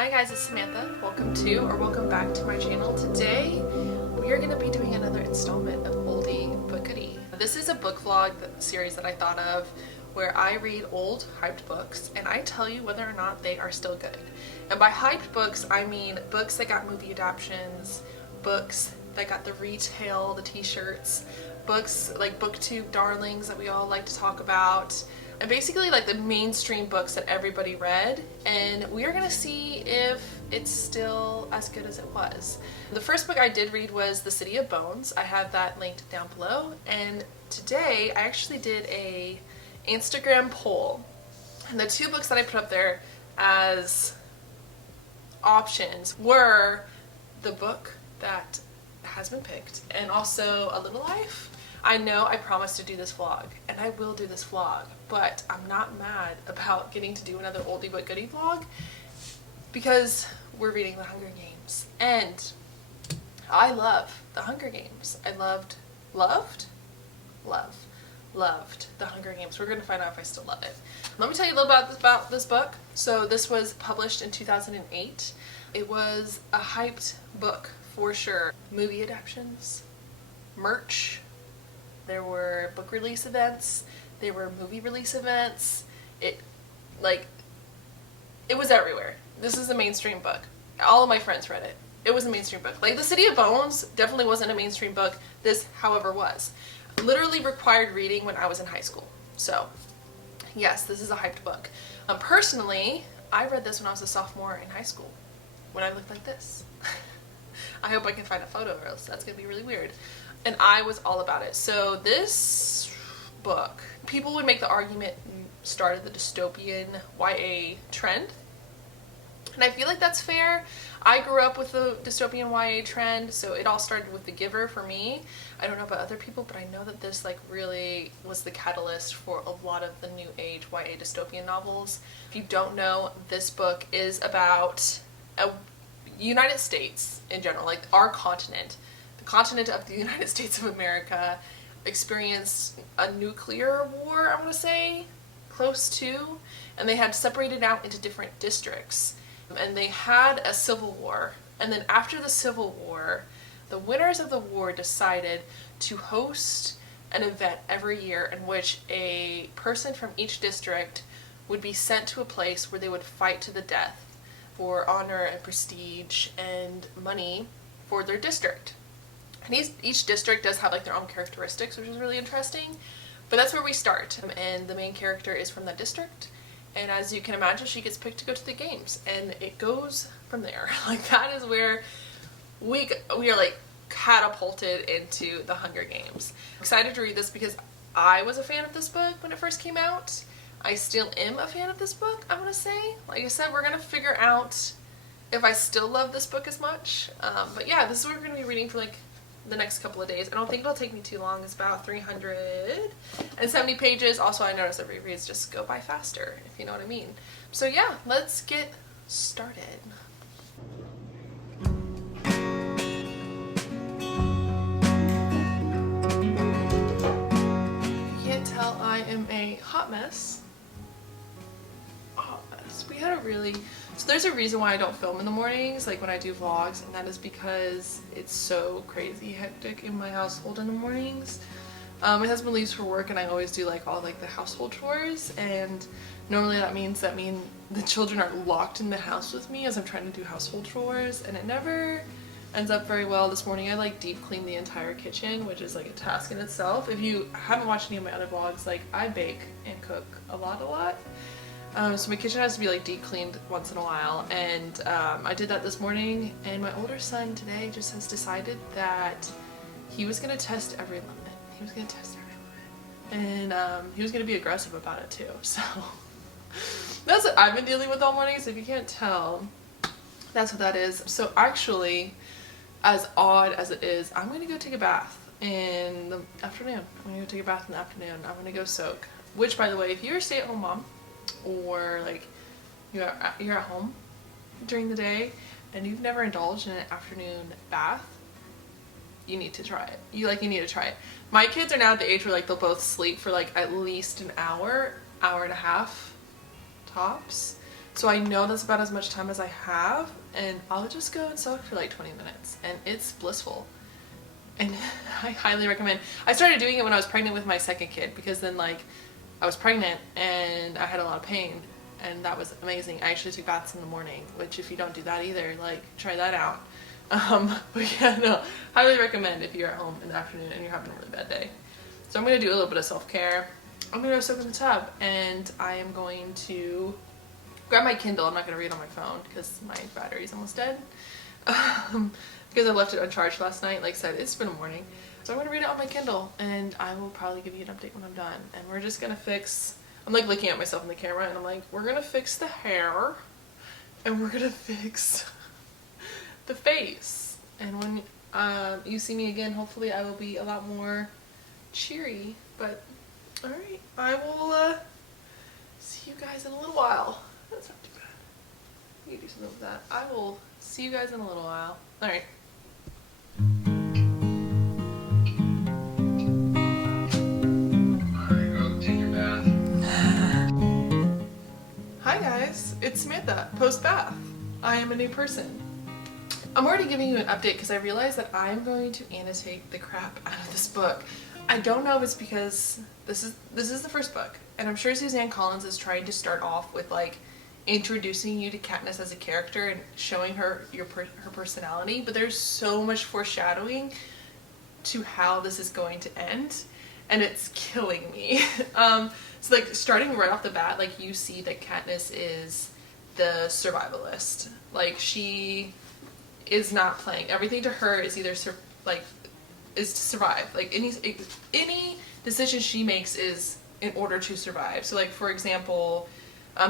Hi guys, it's Samantha. Welcome back to my channel. Today we are going to be doing another installment of Oldie But Goodie. This is a book vlog series that I thought of where I read old hyped books and I tell you whether or not they are still good. And by hyped books, I mean books that got movie adaptations, books that got the retail, the t-shirts, books like booktube darlings that we all like to talk about, and basically like the mainstream books that everybody read, and we are gonna see if it's still as good as it was. The first book I did read was The City of Bones. I have that linked down below, and today I actually did a Instagram poll, and the two books that I put up there as options were the book that has been picked and also A Little Life. I know I promised to do this vlog, and I will do this vlog, but I'm not mad about getting to do another oldie but goodie vlog because we're reading The Hunger Games, and I love The Hunger Games. I loved The Hunger Games. We're going to find out if I still love it. Let me tell you a little about this book. So this was published in 2008. It was a hyped book for sure. Movie adaptations, merch, there were book release events, there were movie release events. It was everywhere. This is a mainstream book. All of my friends read it. It was a mainstream book. Like The City of Bones definitely wasn't a mainstream book. This, however, was. Literally required reading when I was in high school. So, yes, this is a hyped book. Personally, I read this when I was a sophomore in high school, when I looked like this. I hope I can find a photo or else that's going to be really weird. And I was all about it. So this book, people would make the argument started the dystopian YA trend. And I feel like that's fair. I grew up with the dystopian YA trend, so it all started with The Giver for me. I don't know about other people, but I know that this really was the catalyst for a lot of the new age YA dystopian novels. If you don't know, this book is about a United States in general, like our continent. The continent of the United States of America experienced a nuclear war, I want to say, close to, and they had separated out into different districts. And they had a civil war, and then after the civil war, the winners of the war decided to host an event every year in which a person from each district would be sent to a place where they would fight to the death for honor and prestige and money for their district. And each district does have like their own characteristics, which is really interesting, but that's where we start. And the main character is from that district. And as you can imagine, she gets picked to go to the games, and it goes from there. Like that is where we are like catapulted into the Hunger Games. I'm excited to read this because I was a fan of this book when it first came out. I still am a fan of this book, I'm gonna say. Like I said, we're gonna figure out if I still love this book as much. But yeah, this is what we're gonna be reading for like the next couple of days. I don't think it'll take me too long. It's about 370 pages. Also, I noticed that rereads just go by faster, if you know what I mean. So yeah, let's get started. If you can't tell, I am a hot mess. We had a really, so there's a reason why I don't film in the mornings, like when I do vlogs, and that is because it's so crazy hectic in my household in the mornings. My husband leaves for work and I always do like all like the household chores, and normally that means the children are locked in the house with me as I'm trying to do household chores, and it never ends up very well. This morning I like deep cleaned the entire kitchen, which is like a task in itself. If you haven't watched any of my other vlogs, like I bake and cook a lot. So my kitchen has to be like deep cleaned once in a while, and I did that this morning, and my older son today just has decided that he was going to test every limit. He was going to test every limit, and he was going to be aggressive about it too. So that's what I've been dealing with all morning, so if you can't tell, that's what that is. So actually, as odd as it is, I'm going to go take a bath in the afternoon. I'm going to go take a bath in the afternoon. I'm going to go soak, which by the way, if you're a stay-at-home mom, or like you're at home during the day and you've never indulged in an afternoon bath, you need to try it. You need to try it. My kids are now at the age where like they'll both sleep for like at least an hour and a half tops. So I know that's about as much time as I have, and I'll just go and soak for like 20 minutes, and it's blissful. And I highly recommend. I started doing it when I was pregnant with my second kid, because then like I was pregnant and I had a lot of pain, and that was amazing. I actually took baths in the morning, which if you don't do that either, like try that out. But yeah, no, highly recommend if you're at home in the afternoon and you're having a really bad day. So I'm going to do a little bit of self-care. I'm going to go soak in the tub, and I am going to grab my Kindle. I'm not going to read on my phone because my battery's almost dead. Because I left it uncharged last night. Like I said, it's been a morning. So I'm going to read it on my Kindle, and I will probably give you an update when I'm done. And we're just going to fix... I'm like looking at myself in the camera, and I'm like, we're going to fix the hair, and we're going to fix the face. And when you see me again, hopefully I will be a lot more cheery. But, alright, I will see you guys in a little while. That's not too bad. You can do something with that. I will see you guys in a little while. Alright. Alright, go take your bath. Hi guys, it's Samantha, post-bath. I am a new person. I'm already giving you an update because I realized that I'm going to annotate the crap out of this book. I don't know if it's because this is the first book, and I'm sure Suzanne Collins is trying to start off with like introducing you to Katniss as a character and showing her her personality, but there's so much foreshadowing to how this is going to end, and it's killing me. So like starting right off the bat, like you see that Katniss is the survivalist. Like she is not playing. Everything to her is either is to survive. Like any decision she makes is in order to survive. So like for example,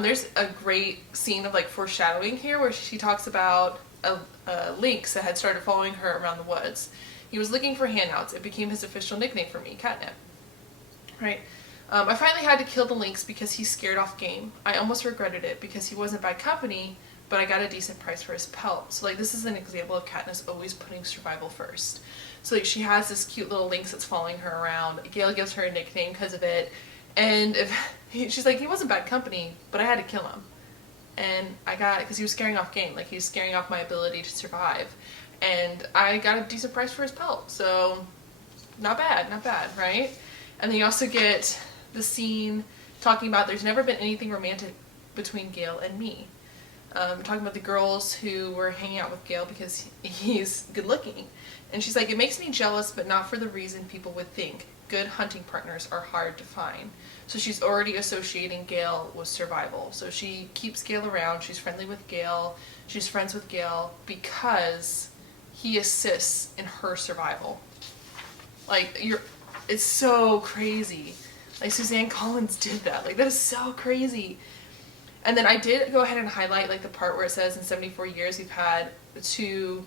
there's a great scene of like foreshadowing here where she talks about a lynx that had started following her around the woods. He was looking for handouts. It became his official nickname for me, Catnip. Right? I finally had to kill the lynx because he scared off game. I almost regretted it because he wasn't bad company, but I got a decent price for his pelt. So like this is an example of Katniss always putting survival first. So like she has this cute little lynx that's following her around. Gale gives her a nickname because of it. And she's like, he wasn't bad company, but I had to kill him. And I got it because he was scaring off game. Like he was scaring off my ability to survive. And I got a decent price for his pelt. So not bad, right? And then you also get the scene talking about there's never been anything romantic between Gale and me. Talking about the girls who were hanging out with Gale because he's good looking. And she's like, it makes me jealous, but not for the reason people would think. Good hunting partners are hard to find. So she's already associating Gale with survival. So she keeps Gale around. She's friendly with Gale. She's friends with Gale because he assists in her survival. Like, it's so crazy. Like, Suzanne Collins did that. Like, that is so crazy. And then I did go ahead and highlight, like, the part where it says in 74 years we've had two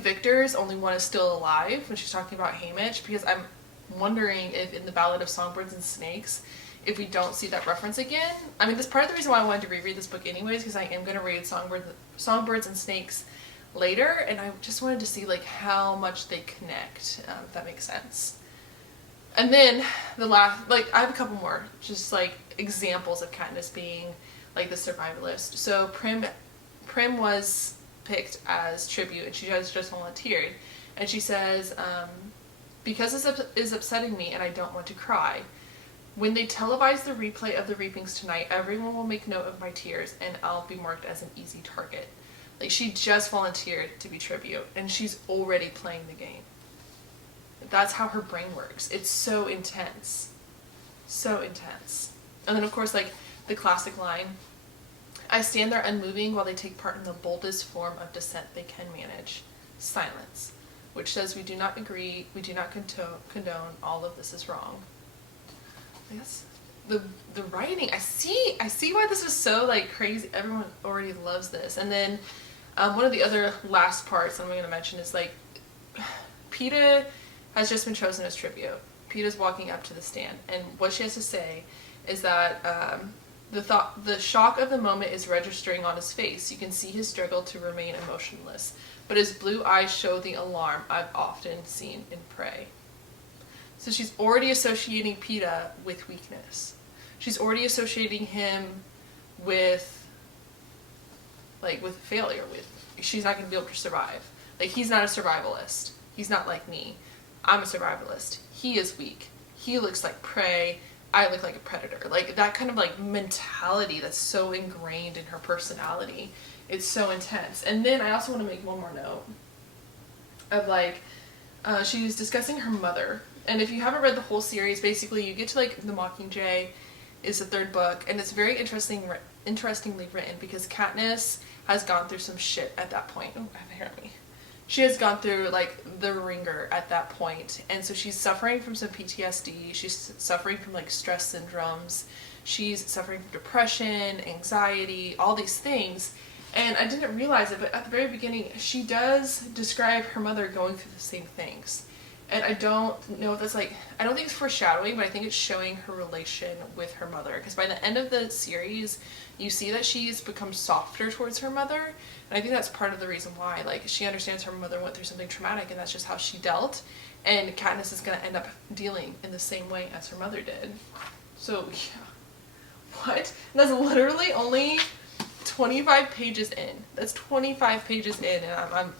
victors, only one is still alive, when she's talking about Haymitch, because I'm wondering if in the Ballad of Songbirds and Snakes, if we don't see that reference again. I mean, that's part of the reason why I wanted to reread this book anyways, because I am going to read Songbirds and Snakes later, and I just wanted to see, like, how much they connect, if that makes sense. And then the last, like, I have a couple more, just, like, examples of Katniss being, like, the survivalist. So Prim was picked as tribute, and she has just volunteered. And she says, because this is upsetting me and I don't want to cry. When they televise the replay of the reapings tonight, everyone will make note of my tears and I'll be marked as an easy target. Like, she just volunteered to be tribute, and she's already playing the game. That's how her brain works. It's so intense. So intense. And then, of course, like, the classic line, I stand there unmoving while they take part in the boldest form of dissent they can manage. Silence. Which says we do not agree, we do not condone, all of this is wrong. I guess the writing, I see why this is so, like, crazy. Everyone already loves this. And then one of the other last parts I'm going to mention is, like, Peeta has just been chosen as tribute. Peeta's walking up to the stand, and what she has to say is that the shock of the moment is registering on his face. You can see his struggle to remain emotionless, but his blue eyes show the alarm I've often seen in prey. So she's already associating Peeta with weakness. She's already associating him with, like, with failure, with she's not going to be able to survive. Like, he's not a survivalist. He's not like me. I'm a survivalist. He is weak. He looks like prey. I look like a predator. Like, that kind of, like, mentality that's so ingrained in her personality. It's so intense. And then I also want to make one more note of, like, she's discussing her mother. And if you haven't read the whole series, basically you get to, like, The Mockingjay is the third book, and it's very interestingly written because Katniss has gone through some shit at that point. Oh, I have a hair on me. She has gone through, like, the ringer at that point, and so she's suffering from some PTSD, she's suffering from, like, stress syndromes, she's suffering from depression, anxiety, all these things, and I didn't realize it, but at the very beginning, she does describe her mother going through the same things, and I don't know if that's, like, I don't think it's foreshadowing, but I think it's showing her relation with her mother, because by the end of the series, you see that she's become softer towards her mother. And I think that's part of the reason why. Like, she understands her mother went through something traumatic, and that's just how she dealt. And Katniss is going to end up dealing in the same way as her mother did. So, yeah. What? And that's literally only 25 pages in. That's 25 pages in, and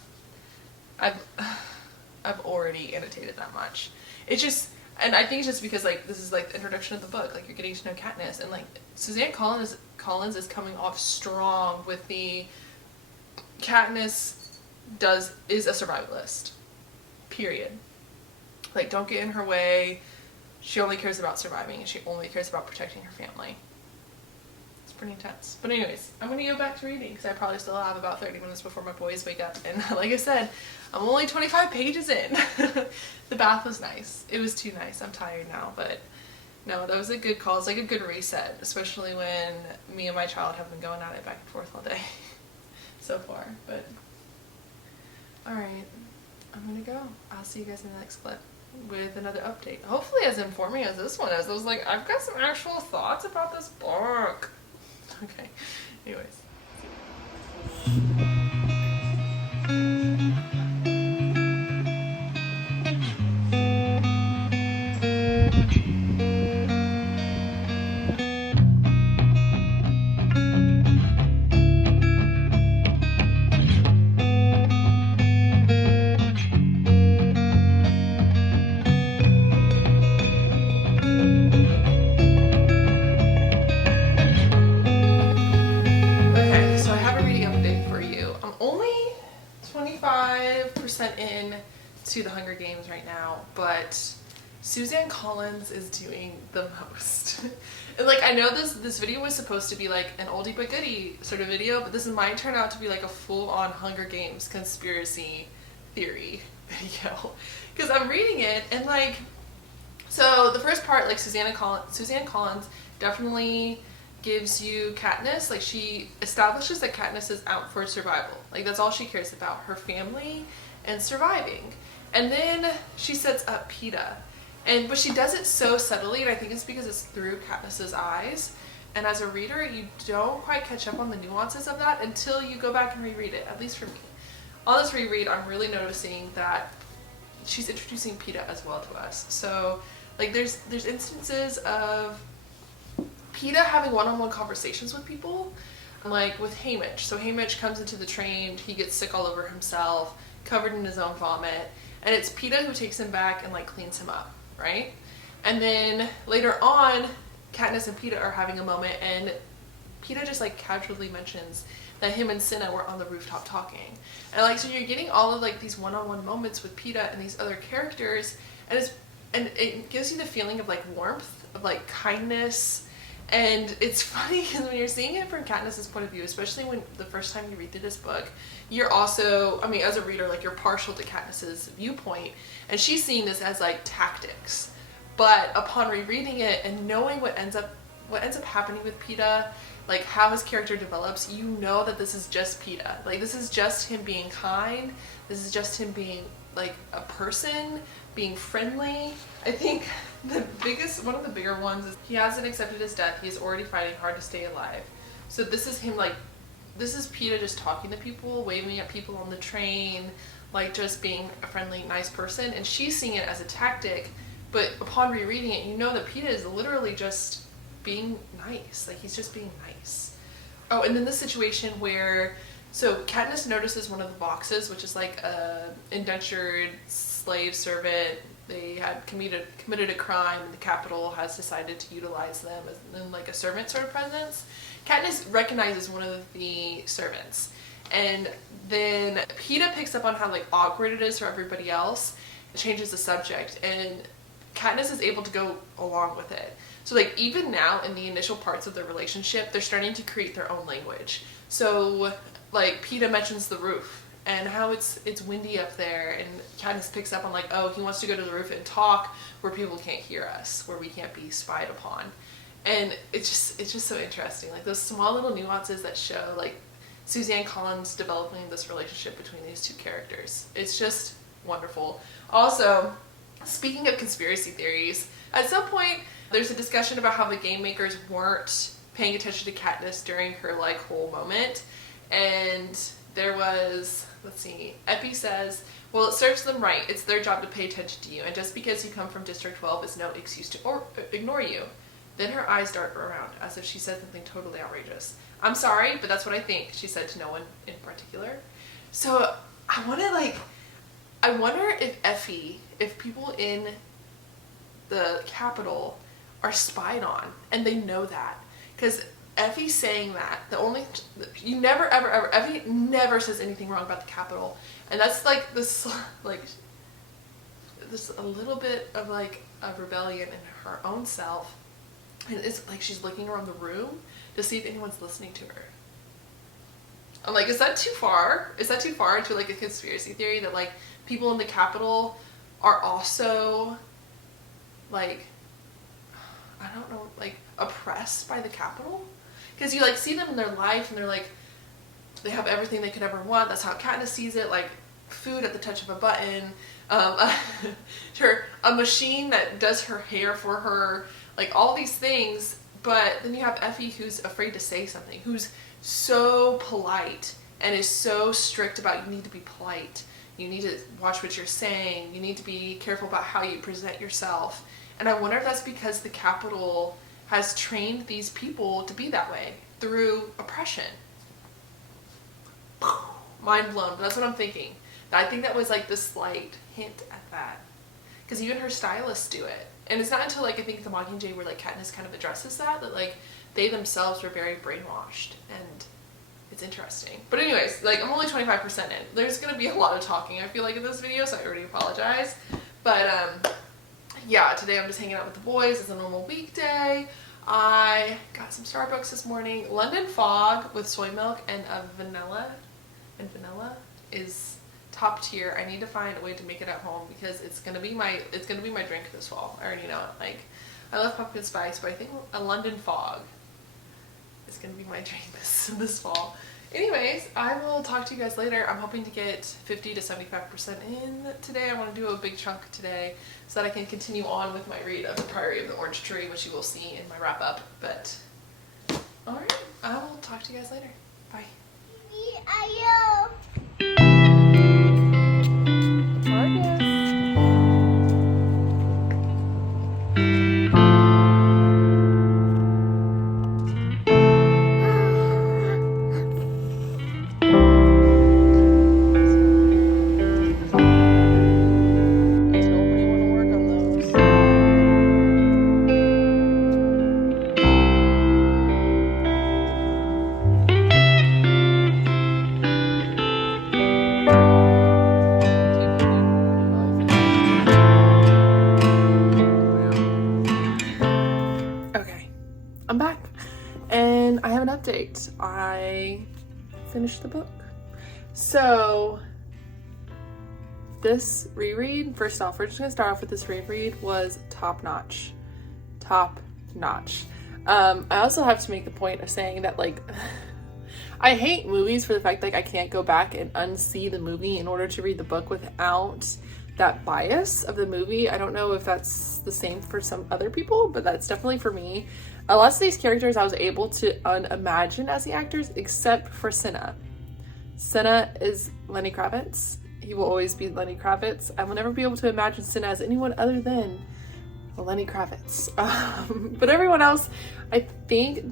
I've already annotated that much. It's just, and I think it's just because, like, this is, like, the introduction of the book. Like, you're getting to know Katniss, and, like, Suzanne Collins is coming off strong with the Katniss is a survivalist. Period. Like, don't get in her way. She only cares about surviving, and she only cares about protecting her family. It's pretty intense. But anyways, I'm going to go back to reading, because I probably still have about 30 minutes before my boys wake up. And like I said, I'm only 25 pages in. The bath was nice. It was too nice. I'm tired now, but no, that was a good call. It's like a good reset, especially when me and my child have been going at it back and forth all day so far. But alright, I'm gonna go. I'll see you guys in the next clip with another update. Hopefully as informing as this one is. I was like, I've got some actual thoughts about this book. Okay, anyways. Only 25% in to the Hunger Games right now, but Suzanne Collins is doing the most. And, like, I know this video was supposed to be like an oldie but goodie sort of video, but this might turn out to be like a full-on Hunger Games conspiracy theory video, because I'm reading it and, like, so the first part, like, Suzanne Collins definitely gives you Katniss, like, she establishes that Katniss is out for survival. Like, that's all she cares about, her family and surviving. And then she sets up Peeta. But she does it so subtly, and I think it's because it's through Katniss's eyes. And as a reader, you don't quite catch up on the nuances of that until you go back and reread it, at least for me. On this reread, I'm really noticing that she's introducing Peeta as well to us. So, like, there's instances of Peeta having one-on-one conversations with people, like with Haymitch. So Haymitch comes into the train, he gets sick all over himself, covered in his own vomit, and it's Peeta who takes him back and, like, cleans him up, right? And then later on, Katniss and Peeta are having a moment, and Peeta just, like, casually mentions that him and Cinna were on the rooftop talking. And, like, so you're getting all of, like, these one-on-one moments with Peeta and these other characters, and it gives you the feeling of, like, warmth, of, like, kindness. And it's funny because when you're seeing it from Katniss's point of view, especially when the first time you read through this book, you're also, I mean, as a reader, like, you're partial to Katniss's viewpoint, and she's seeing this as, like, tactics. But upon rereading it and knowing what ends up happening with Peeta, like, how his character develops, you know that this is just Peeta. Like, this is just him being kind. This is just him being, like, a person, being friendly. I think one of the bigger ones is he hasn't accepted his death. He's already fighting hard to stay alive. So this is him, like, this is Peeta just talking to people, waving at people on the train, like, just being a friendly, nice person. And she's seeing it as a tactic, but upon rereading it, you know that Peeta is literally just being nice. Like, he's just being nice. Oh, and then the situation where, so Katniss notices one of the boxes, which is like a indentured slave servant. They had committed a crime, and the Capitol has decided to utilize them as in like a servant sort of presence. Katniss recognizes one of the servants, and then Peeta picks up on how like awkward it is for everybody else, and changes the subject, and Katniss is able to go along with it. So like even now in the initial parts of their relationship, they're starting to create their own language. So like Peeta mentions the roof and how it's windy up there, and Katniss picks up on like, oh, he wants to go to the roof and talk where people can't hear us, where we can't be spied upon. And it's just so interesting, like those small little nuances that show like Suzanne Collins developing this relationship between these two characters. It's just wonderful. Also, speaking of conspiracy theories, at some point there's a discussion about how the game makers weren't paying attention to Katniss during her like whole moment, and there was, let's see, Epi says, well, it serves them right. It's their job to pay attention to you, and just because you come from District 12 is no excuse to ignore you. Then her eyes dart around as if she said something totally outrageous. I'm sorry, but that's what I think, she said to no one in particular. So I wonder if Effie, if people in the Capitol are spied on, and they know that. Because Effie's saying that, you never ever, Effie never says anything wrong about the Capitol. And that's like this a little bit of like a rebellion in her own self. And it's like she's looking around the room to see if anyone's listening to her. I'm like, is that too far? Is that too far into like a conspiracy theory that like people in the Capitol are also like, I don't know, like oppressed by the Capitol? Because you like see them in their life and they're like, they have everything they could ever want. That's how Katniss sees it, like food at the touch of a button, a machine that does her hair for her, like all these things. But then you have Effie who's afraid to say something, who's so polite and is so strict about, you need to be polite, you need to watch what you're saying, you need to be careful about how you present yourself. And I wonder if that's because the Capitol has trained these people to be that way through oppression. Mind blown, but that's what I'm thinking. I think that was like the slight hint at that. Because even her stylists do it. And it's not until like I think the Mockingjay where like Katniss kind of addresses that like they themselves were very brainwashed, and it's interesting. But anyways, like I'm only 25% in. There's gonna be a lot of talking I feel like in this video, so I already apologize. But yeah, today I'm just hanging out with the boys. It's a normal weekday. I got some Starbucks this morning. London Fog with soy milk and vanilla. And vanilla is top tier. I need to find a way to make it at home because it's gonna be my drink this fall. I already know it. Like, I love pumpkin spice, but I think a London Fog is gonna be my drink this fall. Anyways, I will talk to you guys later. I'm hoping to get 50 to 75% in today. I want to do a big chunk today so that I can continue on with my read of The Priory of the Orange Tree, which you will see in my wrap up. But alright, I will talk to you guys later. Bye. I'm back and I have an update. I finished the book. So this reread, first off, we're just gonna start off with this reread, was top notch. Top notch. I also have to make the point of saying that like I hate movies for the fact like I can't go back and unsee the movie in order to read the book without that bias of the movie. I don't know if that's the same for some other people, but that's definitely for me. A lot of these characters I was able to unimagine as the actors, except for Cinna. Cinna is Lenny Kravitz. He will always be Lenny Kravitz. I will never be able to imagine Cinna as anyone other than Lenny Kravitz. But everyone else, I think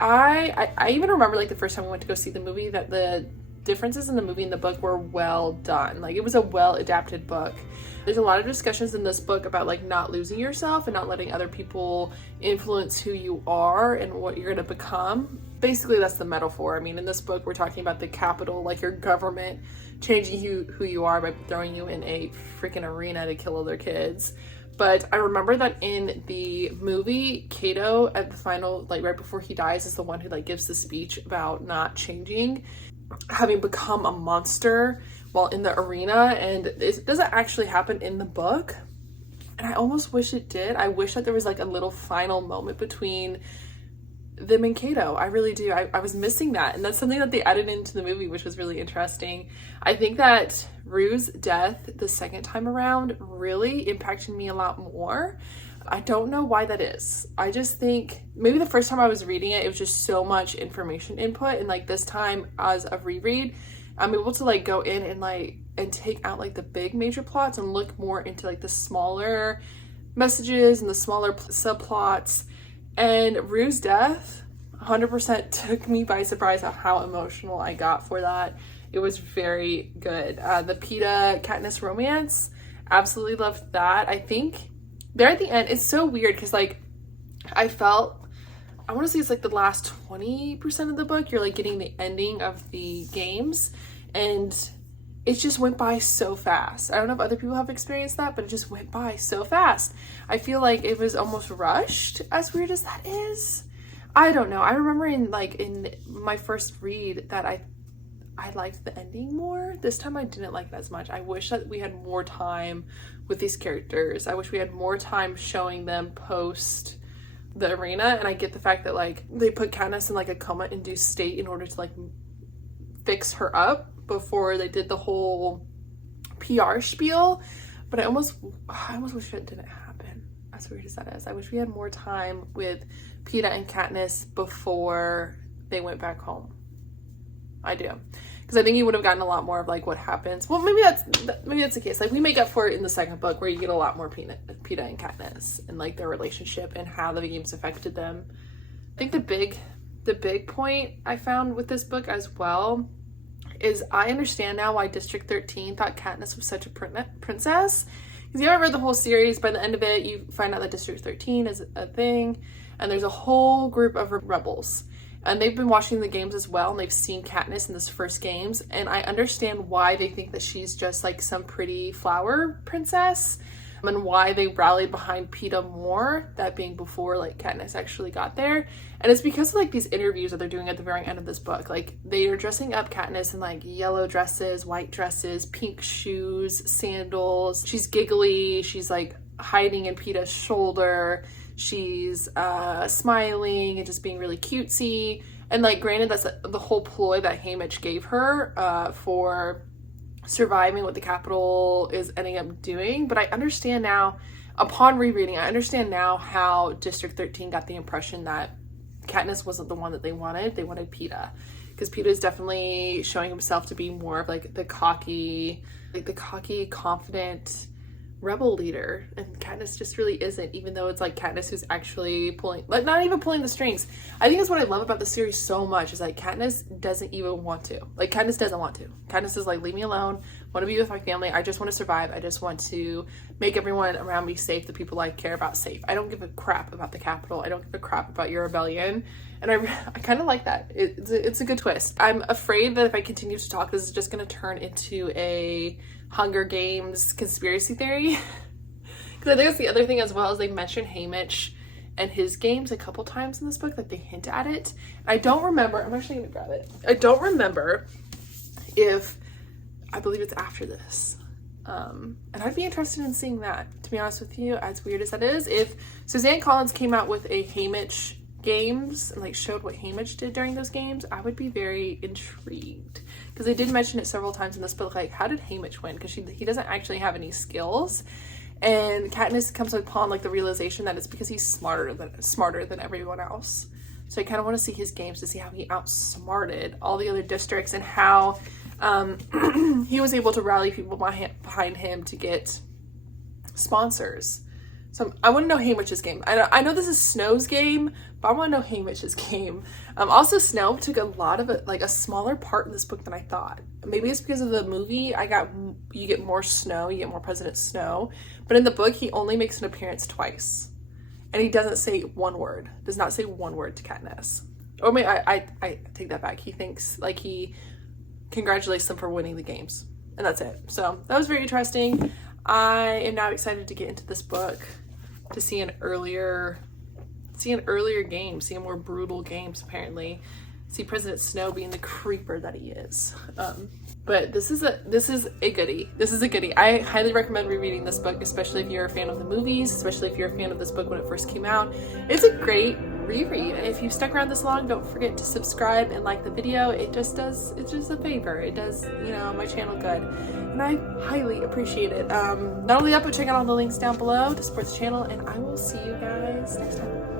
I even remember like the first time we went to go see the movie that the differences in the movie and the book were well done. Like it was a well adapted book. There's a lot of discussions in this book about like not losing yourself and not letting other people influence who you are and what you're going to become. Basically, that's the metaphor. I mean, in this book, we're talking about the capital, like your government changing who you are by throwing you in a freaking arena to kill other kids. But I remember that in the movie, Kato at the final, like right before he dies, is the one who like gives the speech about not changing, having become a monster while in the arena. And it doesn't actually happen in the book. And I almost wish it did. I wish that there was like a little final moment between them and Kato. I really do. I was missing that. And that's something that they added into the movie, which was really interesting. I think that Rue's death the second time around really impacted me a lot more. I don't know why that is. I just think maybe the first time I was reading it, it was just so much information input. And like this time as a reread, I'm able to like go in and take out like the big major plots and look more into like the smaller messages and the smaller subplots. And Rue's death 100% took me by surprise at how emotional I got for that. It was very good. The Peeta Katniss romance, absolutely loved that. I think there at the end, it's so weird because like I want to say it's like the last 20% of the book, you're like getting the ending of the games, and it just went by so fast. I don't know if other people have experienced that, but it just went by so fast. I feel like it was almost rushed, as weird as that is. I don't know. I remember in my first read that I liked the ending more. This time I didn't like it as much. I wish that we had more time with these characters. I wish we had more time showing them post the arena. And I get the fact that like they put Katniss in like a coma-induced state in order to like fix her up before they did the whole PR spiel, but I almost wish it didn't happen, as weird as that is. I wish we had more time with Peeta and Katniss before they went back home. I do, because I think you would have gotten a lot more of like what happens. Well, maybe that's the case. Like we make up for it in the second book, where you get a lot more Peeta and Katniss and like their relationship and how the games affected them. I think the big point I found with this book as well is I understand now why District 13 thought Katniss was such a princess. Because you haven't read the whole series, by the end of it, you find out that District 13 is a thing, and there's a whole group of rebels. And they've been watching the games as well, and they've seen Katniss in this first games, and I understand why they think that she's just like some pretty flower princess, and why they rallied behind Peeta more, that being before like Katniss actually got there. And it's because of like these interviews that they're doing at the very end of this book. Like they are dressing up Katniss in like yellow dresses, white dresses, pink shoes, sandals. She's giggly, she's like hiding in Peeta's shoulder, she's smiling and just being really cutesy. And like granted, that's the whole ploy that Haymitch gave her for surviving what the Capitol is ending up doing. But I understand now, upon rereading, I understand now how District 13 got the impression that Katniss wasn't the one that they wanted. They wanted Peeta, because Peeta is definitely showing himself to be more of like the cocky, confident rebel leader, and Katniss just really isn't, even though it's like Katniss who's actually pulling, like not even pulling the strings. I think that's what I love about the series so much, is like Katniss doesn't even want to. Like Katniss doesn't want to. Katniss is like, leave me alone, I want to be with my family, I just want to survive, I just want to make everyone around me safe, the people I care about safe. I don't give a crap about the Capitol, I don't give a crap about your rebellion. And I kind of like that. It's a good twist. I'm afraid that if I continue to talk, this is just going to turn into a Hunger Games conspiracy theory. Because I think that's the other thing as well, is they mention Haymitch and his games a couple times in this book, like they hint at it. I don't remember, I'm actually going to grab it. I don't remember if, I believe it's after this. And I'd be interested in seeing that, to be honest with you, as weird as that is. If Suzanne Collins came out with a Haymitch games and like showed what Haymitch did during those games, I would be very intrigued, because they did mention it several times in this book, like how did Haymitch win, because he doesn't actually have any skills, and Katniss comes upon like the realization that it's because he's smarter than everyone else. So I kind of want to see his games to see how he outsmarted all the other districts, and how he was able to rally people behind him to get sponsors. So I want to know Hamish's game. I know this is Snow's game, but I want to know Hamish's game. Also, Snow took a lot of it, like a smaller part in this book than I thought. Maybe it's because of the movie. You get more Snow, you get more President Snow, but in the book he only makes an appearance twice, and he doesn't say one word. Does not say one word to Katniss. Or maybe I take that back. He thinks like he congratulates them for winning the games, and that's it. So that was very interesting. I am now excited to get into this book, to see an earlier game, see a more brutal games apparently, see President Snow being the creeper that he is. But this is a goodie. This is a goodie. I highly recommend rereading this book, especially if you're a fan of the movies, especially if you're a fan of this book when it first came out. It's a great reread, and if you've stuck around this long, don't forget to subscribe and like the video. It's just a favor. It does, my channel good, and I highly appreciate it. Not only that, but check out all the links down below to support the channel, and I will see you guys next time.